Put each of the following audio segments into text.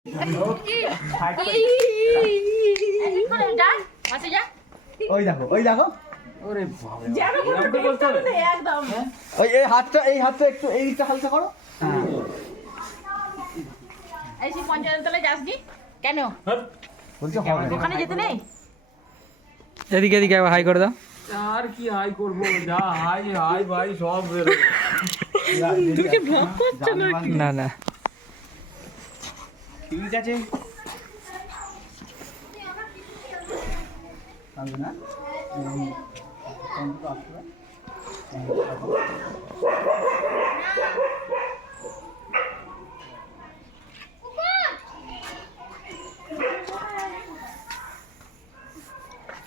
ওই দেখো ওই দেখো ওরে একদম ওই এই হাতটা একটু এইটা হালকা করো। এই সেই পঞ্চায়েত তলায় যাসনি কেন? বলছে হবে ওখানে যেতে নেই। এদিকে এদিকে হাই করে দাও। আর কি হাই করবো, যা হাই হাই ভাই সব বেরো। তুমি কি ব্লক করছো নাকি? না না ঠিক আছে হবে না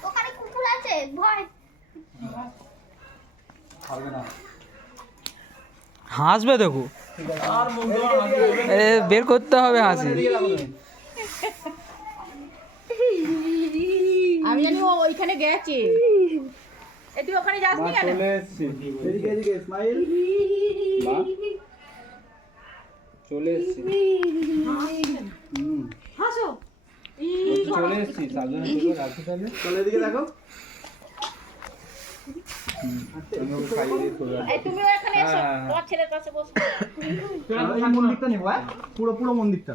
ওখানে কুকুর আছে ভয় হবে না হাসবে দেখো, আর মুখ দেওয়া হাসি হবে। বের করতে হবে হাসি। আমি জানি ও ওইখানে গেছে। এ তুই ওখানে যাসনি কেন? চলে এসেছি এদিকে এদিকে স্মাইল মা চলে এসেছি হাসো। চলে এসেছি সাজনে চলে রাখি তাহলে চলে এদিকে দেখো এই তুমিও এখানে এসো, তোমার ছেলের পাশে বসো। এই মন্দিরটা নেবো পুরো পুরো মন্দিরটা